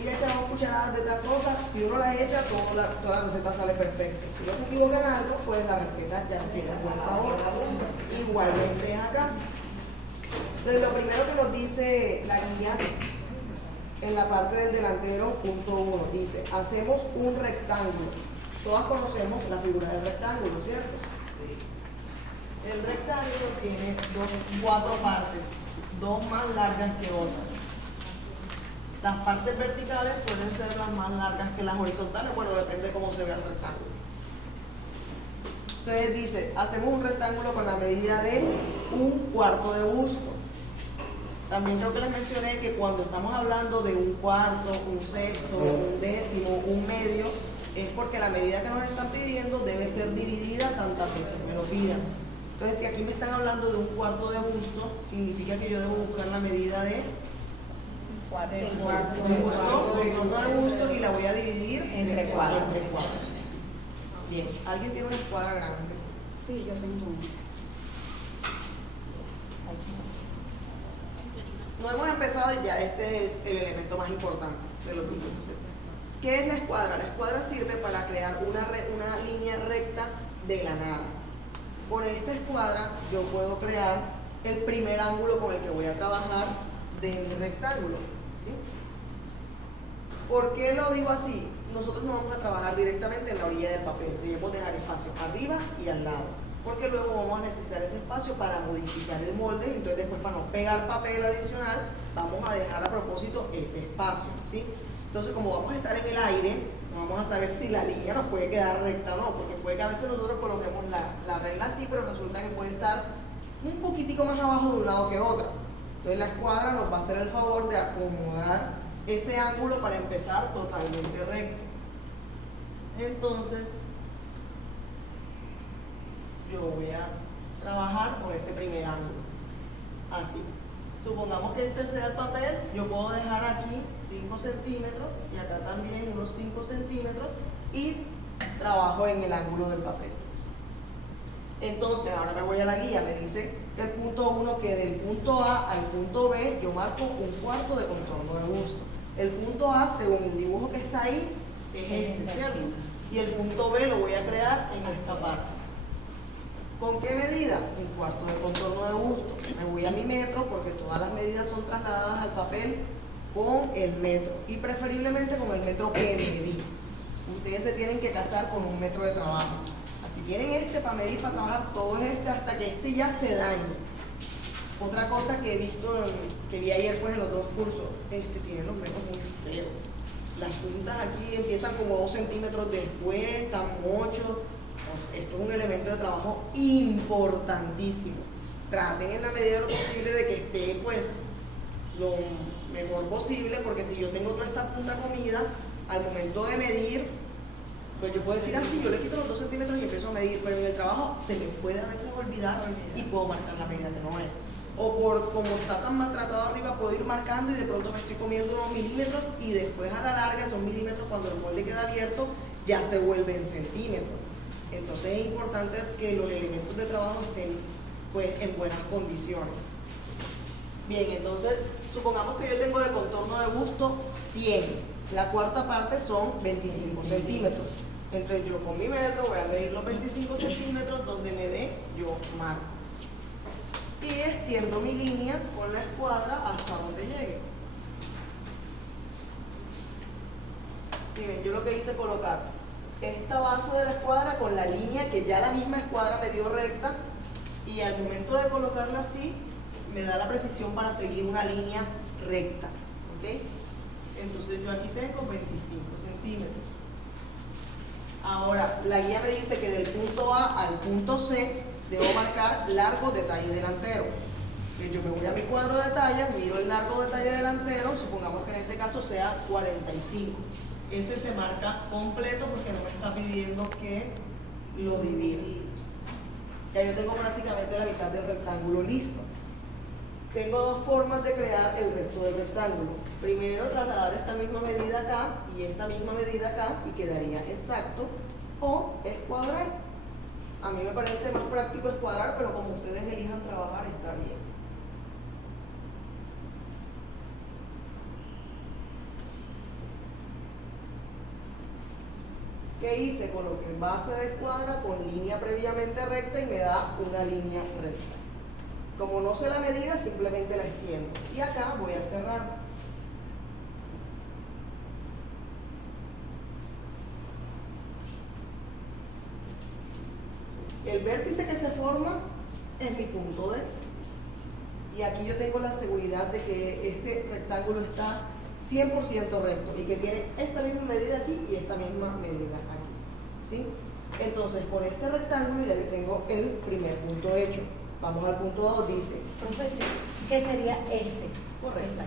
y le echamos cucharadas de tal cosa, si uno las echa, toda la receta sale perfecta. Si no se equivoca en algo, pues la receta ya tiene buen sabor. Igualmente es acá. Entonces, lo primero que nos dice la guía en la parte del delantero, punto 1, dice, hacemos un rectángulo. Todas conocemos la figura del rectángulo, ¿cierto? El rectángulo tiene cuatro partes, dos más largas que otras. Las partes verticales suelen ser las más largas que las horizontales, bueno, depende de cómo se vea el rectángulo. Entonces dice, hacemos un rectángulo con la medida de 1/4 de busto. También creo que les mencioné que cuando estamos hablando de 1/4, 1/6, 1/10, 1/medio, es porque la medida que nos están pidiendo debe ser dividida tantas veces me lo pidan. Entonces, si aquí me están hablando de 1/4 de busto, significa que yo debo buscar la medida de contorno de busto y la voy a dividir entre 4. Bien, ¿alguien tiene una escuadra grande? Sí, yo tengo una. No hemos empezado y ya este es el elemento más importante de los puntos. ¿Qué es la escuadra? La escuadra sirve para crear una línea recta de la nada. Con esta escuadra yo puedo crear el primer ángulo con el que voy a trabajar de mi rectángulo, ¿sí? ¿Por qué lo digo así? Nosotros no vamos a trabajar directamente en la orilla del papel, debemos dejar espacio arriba y al lado, porque luego vamos a necesitar ese espacio para modificar el molde, y entonces después para no pegar papel adicional, vamos a dejar a propósito ese espacio, ¿sí? Entonces, como vamos a estar en el aire, no vamos a saber si la línea nos puede quedar recta o no, porque puede que a veces nosotros coloquemos la regla así, pero resulta que puede estar un poquitico más abajo de un lado que otro. Entonces la escuadra nos va a hacer el favor de acomodar ese ángulo para empezar totalmente recto. Entonces, yo voy a trabajar con ese primer ángulo, así. Supongamos que este sea el papel, yo puedo dejar aquí 5 centímetros y acá también unos 5 centímetros y trabajo en el ángulo del papel. Entonces, ahora me voy a la guía, me dice el punto 1 que del punto A al punto B yo marco 1/4 de contorno de busto. El punto A, según el dibujo que está ahí, es este, ¿cierto? Y el punto B lo voy a crear en esta parte. ¿Con qué medida? 1/4 de contorno de busto. Me voy a mi metro porque todas las medidas son trasladadas al papel con el metro y preferiblemente con el metro que medí. Ustedes se tienen que casar con un metro de trabajo. Así tienen este para medir, para trabajar, todo es este hasta que este ya se dañe. Otra cosa que he visto, que vi ayer pues en los dos cursos, tienen los metros muy feos. Las puntas aquí empiezan como 2 centímetros después, están 8. Esto es un elemento de trabajo importantísimo. Traten en la medida de lo posible de que esté pues lo mejor posible, porque si yo tengo toda esta punta comida, al momento de medir, pues yo puedo decir así, yo le quito los 2 centímetros y empiezo a medir, pero en el trabajo se me puede a veces olvidar y puedo marcar la medida que no es. O por como está tan maltratado arriba, puedo ir marcando y de pronto me estoy comiendo unos milímetros y después a la larga esos milímetros, cuando el molde queda abierto, ya se vuelven centímetros. Entonces es importante que los elementos de trabajo estén pues en buenas condiciones. Bien, entonces supongamos que yo tengo de contorno de busto 100. La cuarta parte son 25 centímetros. Entonces yo con mi metro voy a medir los 25 centímetros, donde me dé, yo marco. Y extiendo mi línea con la escuadra hasta donde llegue. Si ven, yo lo que hice es colocar esta base de la escuadra con la línea que ya la misma escuadra me dio recta, y al momento de colocarla así me da la precisión para seguir una línea recta, ¿ok? Entonces yo aquí tengo 25 centímetros. Ahora la guía me dice que del punto A al punto C debo marcar largo de talle delantero. Entonces yo me voy a mi cuadro de talla, miro el largo de talle delantero, supongamos que en este caso sea 45. Ese se marca completo porque no me está pidiendo que lo divida. Ya yo tengo prácticamente la mitad del rectángulo listo. Tengo dos formas de crear el resto del rectángulo. Primero, trasladar esta misma medida acá y esta misma medida acá y quedaría exacto. O escuadrar. A mí me parece más práctico escuadrar, pero como ustedes elijan trabajar está bien. ¿Qué hice? Coloqué base de escuadra con línea previamente recta y me da una línea recta. Como no sé la medida, simplemente la extiendo. Y acá voy a cerrar. El vértice que se forma es mi punto D. Y aquí yo tengo la seguridad de que este rectángulo está 100% recto y que tiene esta misma medida aquí y esta misma medida aquí, ¿sí? Entonces, con este rectángulo ya yo tengo el primer punto hecho. Vamos al punto 2, dice. Profesor, ¿qué sería este? Correcto.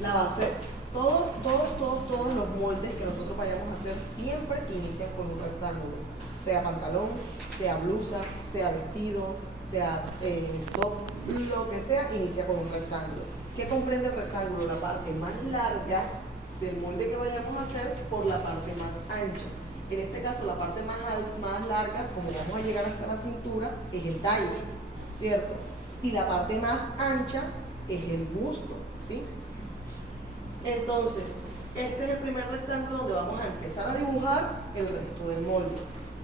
La base, todos los moldes que nosotros vayamos a hacer siempre inician con un rectángulo. Sea pantalón, sea blusa, sea vestido, sea top, lo que sea, inicia con un rectángulo. ¿Qué comprende el rectángulo? La parte más larga del molde que vayamos a hacer por la parte más ancha. En este caso, la parte más larga, como vamos a llegar hasta la cintura, es el talle, ¿cierto? Y la parte más ancha es el busto, ¿sí? Entonces, este es el primer rectángulo donde vamos a empezar a dibujar el resto del molde.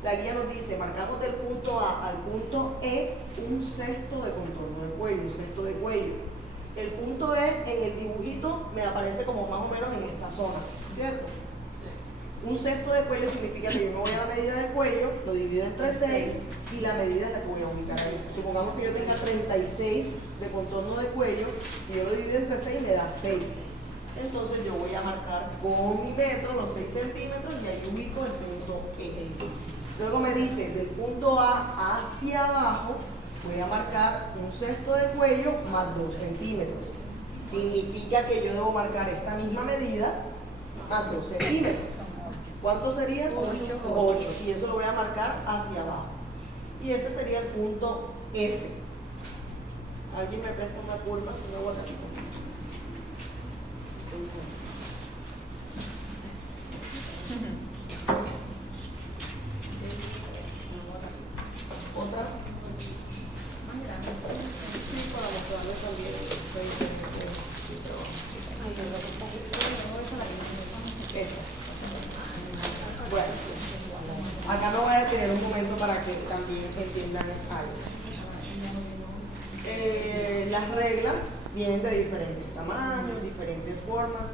La guía nos dice, marcamos del punto A al punto E un sexto de contorno del cuello, un sexto de cuello. El punto E en el dibujito me aparece como más o menos en esta zona, ¿cierto? Un sexto de cuello significa que yo me voy a la medida del cuello, lo divido entre 6 y la medida es la que voy a ubicar ahí. Supongamos que yo tenga 36 de contorno de cuello, si yo lo divido entre 6 me da 6. Entonces yo voy a marcar con mi metro los 6 centímetros y ahí ubico el punto E. Luego me dice, del punto A hacia abajo, voy a marcar un sexto de cuello más 2 centímetros. Significa que yo debo marcar esta misma medida más 2 centímetros. ¿Cuánto sería? 8. Y eso lo voy a marcar hacia abajo. Y ese sería el punto F. ¿Alguien me presta una curva? Una botadita. ¿Otra? Sí, para mostrarle también el trabajo. Esta. Bueno, acá me voy a detener un momento para que también entiendan algo. Las reglas vienen de diferentes tamaños, diferentes formas.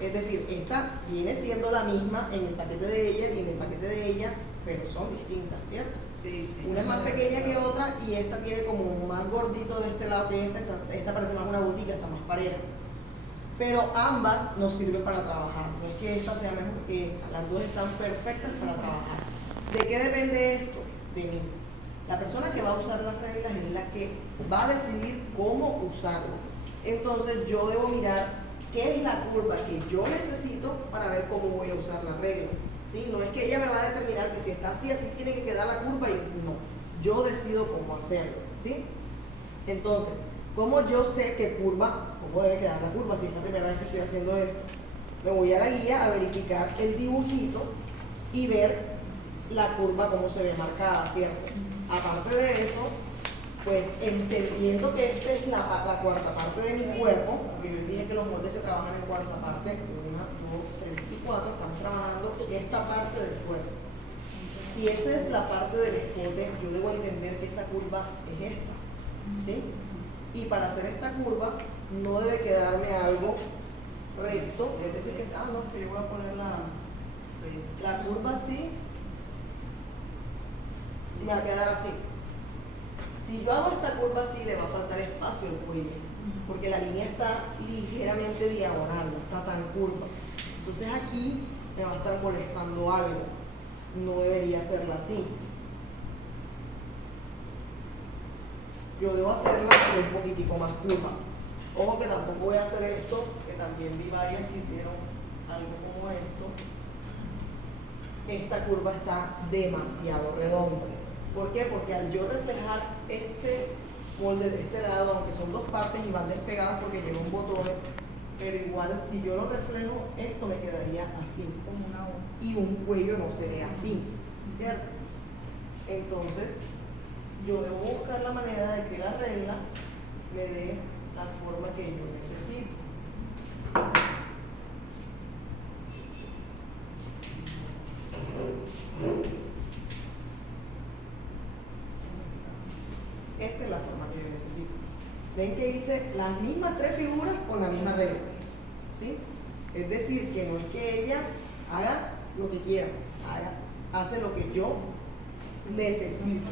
Es decir, esta viene siendo la misma en el paquete de ella y en el paquete de ella, pero son distintas, ¿cierto? Sí. Una es más pequeña que otra y esta tiene como más gordito de este lado que esta parece más una botica, está más pareja. Pero ambas nos sirven para trabajar, no es que esta sea mejor que esta, las dos están perfectas para trabajar. ¿De qué depende esto? De mí. La persona que va a usar las reglas es la que va a decidir cómo usarlas. Entonces yo debo mirar qué es la curva que yo necesito para ver cómo voy a usar la regla. ¿Sí? No es que ella me va a determinar que si está así, así tiene que quedar la curva y no. Yo decido cómo hacerlo. ¿Sí? Entonces, ¿cómo yo sé qué curva, cómo debe quedar la curva si es la primera vez que estoy haciendo esto? Me voy a la guía a verificar el dibujito y ver la curva cómo se ve marcada, ¿cierto? Aparte de eso, pues entendiendo que esta es la cuarta parte de mi cuerpo, porque yo les dije que los moldes se trabajan en cuarta parte, 1, 2, 3 y 4, estamos trabajando esta parte del cuerpo. Si esa es la parte del escote, yo debo entender que esa curva es esta, ¿sí? Y para hacer esta curva no debe quedarme algo recto, es decir que no, que yo voy a poner la curva así y me va a quedar así. Si yo hago esta curva así, le va a faltar espacio al cuello, porque la línea está ligeramente diagonal, no está tan curva. Entonces aquí me va a estar molestando algo, no debería hacerla así. Yo debo hacerla un poquitico más curva. Ojo que tampoco voy a hacer esto, que también vi varias que hicieron algo como esto. Esta curva está demasiado redonda. ¿Por qué? Porque al yo reflejar este molde de este lado, aunque son dos partes y van despegadas porque lleva un botón, pero igual si yo lo reflejo, esto me quedaría así. Como una O. Y un cuello no se ve así, ¿cierto? Entonces, yo debo buscar la manera de que la regla me dé la forma que yo necesito. ven que hice las mismas 3 figuras con la misma regla, ¿sí? Es decir, que no es que ella haga lo que quiera, hace lo que yo necesito.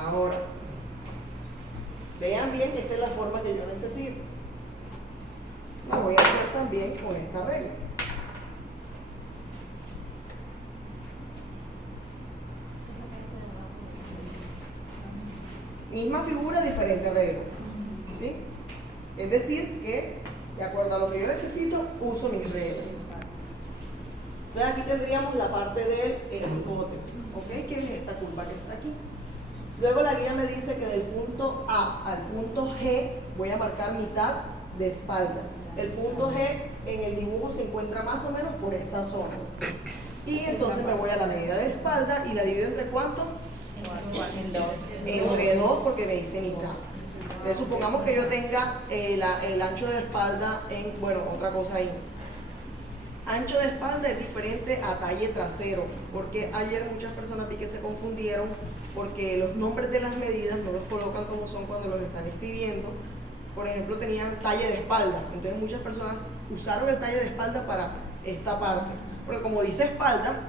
Ahora, vean bien que esta es la forma que yo necesito. La voy a hacer también con esta regla. Misma figura, diferente regla, ¿sí? Es decir, que de acuerdo a lo que yo necesito, uso mis reglas. Entonces aquí tendríamos la parte del escote, ¿ok? Que es esta curva que está aquí. Luego la guía me dice que del punto A al punto G voy a marcar mitad de espalda. El punto G en el dibujo se encuentra más o menos por esta zona. Y entonces me voy a la medida de espalda y la divido entre ¿cuánto? Entre 2 porque me dice mitad. Entonces supongamos que yo tenga el ancho de espalda en, bueno, otra cosa ahí. Ancho de espalda es diferente a talle trasero, porque ayer muchas personas vi que se confundieron porque los nombres de las medidas no los colocan como son cuando los están escribiendo. Por ejemplo, tenían talle de espalda, entonces muchas personas usaron el talle de espalda para esta parte, porque como dice espalda,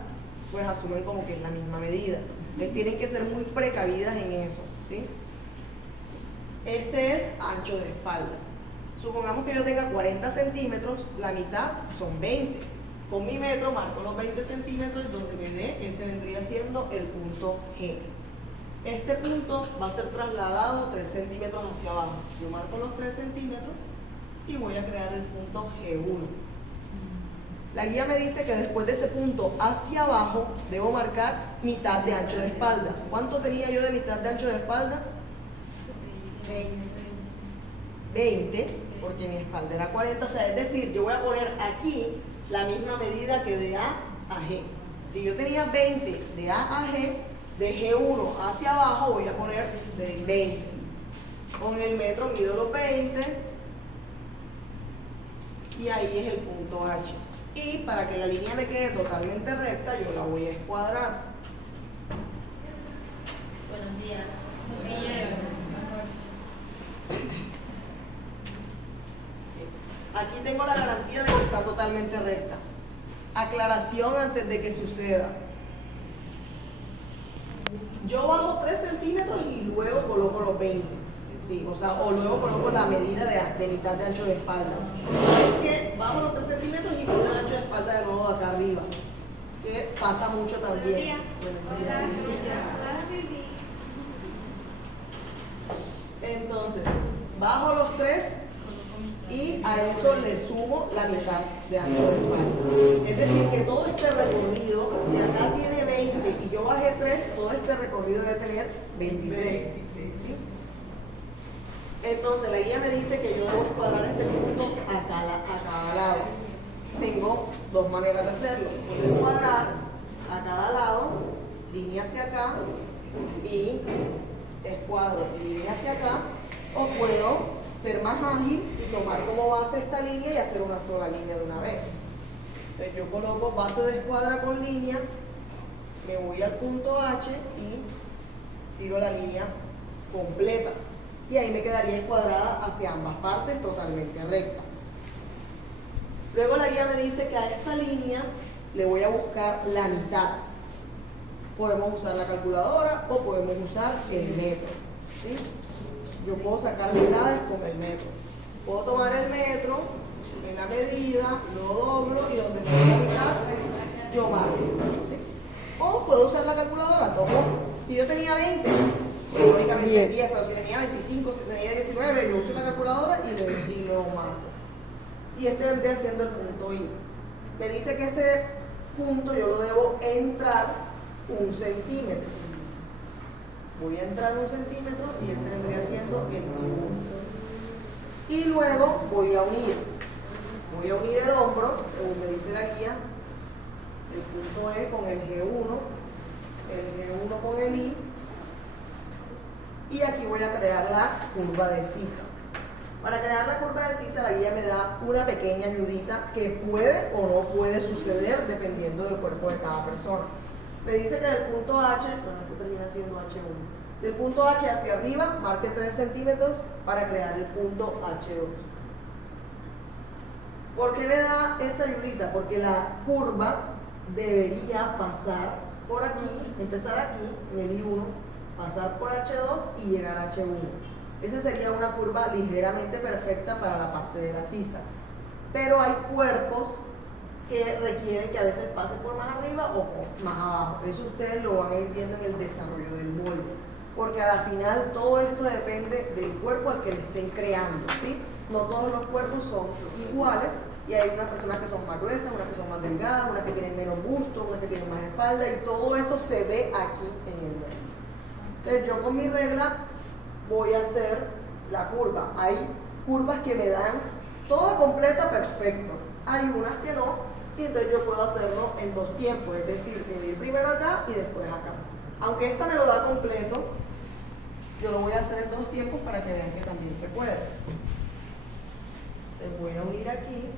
pues asumen como que es la misma medida. Entonces tienen que ser muy precavidas en eso, ¿sí? Este es ancho de espalda. Supongamos que yo tenga 40 centímetros, la mitad son 20. Con mi metro marco los 20 centímetros y donde me dé, ese vendría siendo el punto G. Este punto va a ser trasladado 3 centímetros hacia abajo. Yo marco los 3 centímetros y voy a crear el punto G1. La guía me dice que después de ese punto hacia abajo debo marcar mitad de ancho de espalda. ¿Cuánto tenía yo de mitad de ancho de espalda? 20, porque mi espalda era 40, o sea, es decir, yo voy a poner aquí la misma medida que de A a G. Si yo tenía 20 de A a G, de G1 hacia abajo voy a poner 20. Con el metro mido los 20 y ahí es el punto H. Y para que la línea me quede totalmente recta, yo la voy a escuadrar. Buenos días. Aquí tengo la garantía de que está totalmente recta. Aclaración antes de que suceda. Yo bajo 3 centímetros y luego coloco los 20. Sí, o sea, o luego coloco la medida de mitad de ancho de espalda. Es que bajo los 3 centímetros y pongo el ancho de espalda de nuevo acá arriba. Que pasa mucho también. Entonces, bajo los 3 y a eso le sumo la mitad de ancho de espalda. Es decir, que todo este recorrido, si acá tiene 20 y yo bajé 3, todo este recorrido debe tener 23. ¿Sí? Entonces la guía me dice que yo debo escuadrar este punto a cada lado. Tengo 2 maneras de hacerlo. Puedo escuadrar a cada lado, línea hacia acá y escuadro línea hacia acá, o puedo ser más ágil y tomar como base esta línea y hacer una sola línea de una vez. Entonces yo coloco base de escuadra con línea, me voy al punto H y tiro la línea completa. Y ahí me quedaría escuadrada hacia ambas partes totalmente recta. Luego la guía me dice que a esta línea le voy a buscar la mitad. Podemos usar la calculadora o podemos usar el metro, ¿sí? Yo puedo sacar mitades con el metro. Puedo tomar el metro en la medida, lo doblo y donde me dé la mitad, yo marco, ¿sí? O puedo usar la calculadora. Tomo, si yo tenía 20, lógicamente 10, pero si tenía 25, si tenía 19, yo uso la calculadora y lo marco. Y este vendría siendo el punto I. Me dice que ese punto yo lo debo entrar 1 centímetro. Voy a entrar 1 centímetro y ese vendría siendo el dibujo. Y luego voy a unir. Voy a unir el hombro, según me dice la guía, el punto E con el G1 con el I. Y aquí voy a crear la curva de sisa. Para crear la curva de sisa, la guía me da una pequeña ayudita que puede o no puede suceder dependiendo del cuerpo de cada persona. Me dice que del punto H, bueno, esto termina siendo H1, Del punto H hacia arriba, marque 3 centímetros para crear el punto H2. ¿Por qué me da esa ayudita? Porque la curva debería pasar por aquí, empezar aquí, en el I1, pasar por H2 y llegar a H1. Esa sería una curva ligeramente perfecta para la parte de la sisa. Pero hay cuerpos que requieren que a veces pase por más arriba o por más abajo. Eso ustedes lo van a ir viendo en el desarrollo del molde. Porque a la final todo esto depende del cuerpo al que le estén creando, ¿sí? No todos los cuerpos son iguales y hay unas personas que son más gruesas, unas que son más delgadas, unas que tienen menos busto, unas que tienen más espalda y todo eso se ve aquí en el molde. Entonces yo con mi regla voy a hacer la curva. Hay curvas que me dan toda completa perfecto. Hay unas que no, y entonces yo puedo hacerlo en 2 tiempos, es decir, ir primero acá y después acá. Aunque esta me lo da completo, yo lo voy a hacer en 2 tiempos para que vean que también se puede. Entonces voy a unir aquí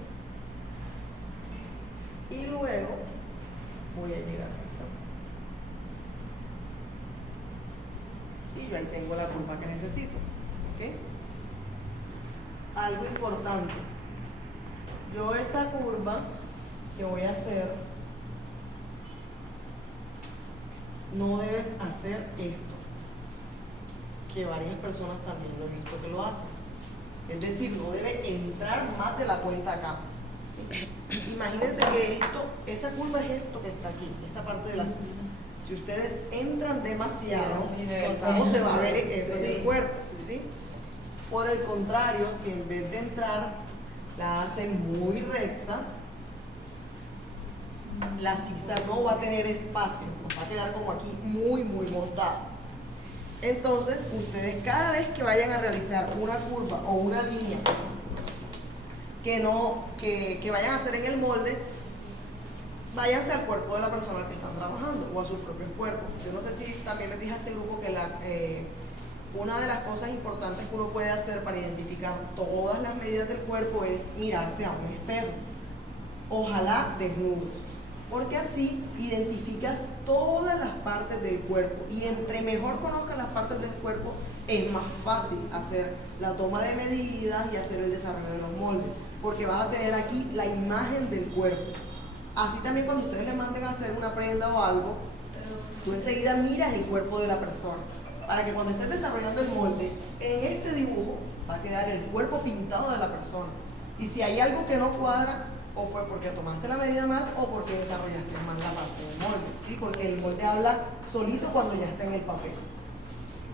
y luego voy a llegar acá. Y yo ahí tengo la curva que necesito. ¿Okay? Algo importante. Yo esa curva que voy a hacer, no debes hacer esto, que varias personas también lo he visto que lo hacen. Es decir, no debe entrar más de la cuenta acá. ¿Sí? Imagínense que esa curva es esto que está aquí, esta parte de la sisa. Si ustedes entran demasiado, ¿cómo se va a ver eso en el cuerpo? ¿Sí? Por el contrario, si en vez de entrar la hacen muy recta, la sisa no va a tener espacio, nos va a quedar como aquí muy montada. Entonces, ustedes cada vez que vayan a realizar una curva o una línea que vayan a hacer en el molde, váyanse al cuerpo de la persona que están trabajando o a sus propios cuerpos. Yo no sé si también les dije a este grupo que una de las cosas importantes que uno puede hacer para identificar todas las medidas del cuerpo es mirarse a un espejo, ojalá desnudos, porque así identificas todas las partes del cuerpo y entre mejor conozcas las partes del cuerpo es más fácil hacer la toma de medidas y hacer el desarrollo de los moldes, porque vas a tener aquí la imagen del cuerpo. Así también cuando ustedes le manden a hacer una prenda o algo, tú enseguida miras el cuerpo de la persona, para que cuando estés desarrollando el molde, en este dibujo va a quedar el cuerpo pintado de la persona. Y si hay algo que no cuadra, o fue porque tomaste la medida mal o porque desarrollaste mal la parte del molde, ¿sí? Porque el molde habla solito cuando ya está en el papel.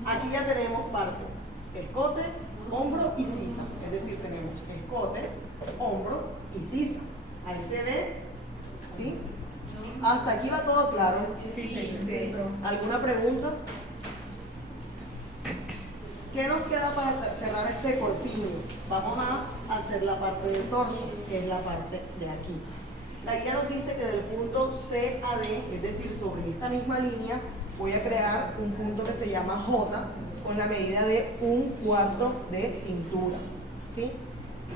Aquí ya tenemos parte, escote, hombro y sisa. Es decir, tenemos escote, hombro y sisa. Ahí se ve, ¿sí? Hasta aquí va todo claro. Sí. ¿Alguna pregunta? ¿Qué nos queda para cerrar este corpiño? Vamos a hacer la parte del torso, que es la parte de aquí. La guía nos dice que del punto C a D, es decir, sobre esta misma línea, voy a crear un punto que se llama J con la medida de 1/4 de cintura, ¿sí?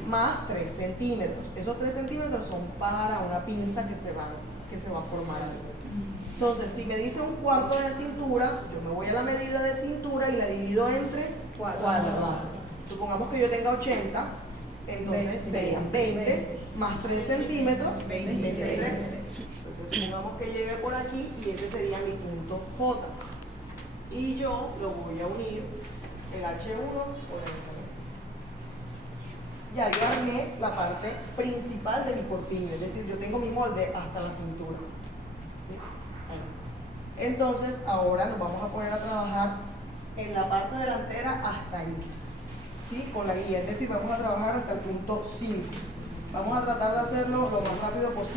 Más 3 centímetros. Esos 3 centímetros son para una pinza que se va a formar ahí. Entonces, si me dice 1/4 de cintura, yo me voy a la medida de cintura y la divido entre 4. Supongamos que yo tenga 80, entonces serían 20 más 3 centímetros, 23. Entonces, supongamos que llegue por aquí y ese sería mi punto J. Y yo lo voy a unir el H1 con el H2. Ya yo armé la parte principal de mi corpiño, es decir, yo tengo mi molde hasta la cintura. ¿Sí? Ahí. Entonces, ahora nos vamos a poner a trabajar en la parte delantera hasta ahí, ¿sí? Con la guía, es decir, vamos a trabajar hasta el punto 5. Vamos a tratar de hacerlo lo más rápido posible.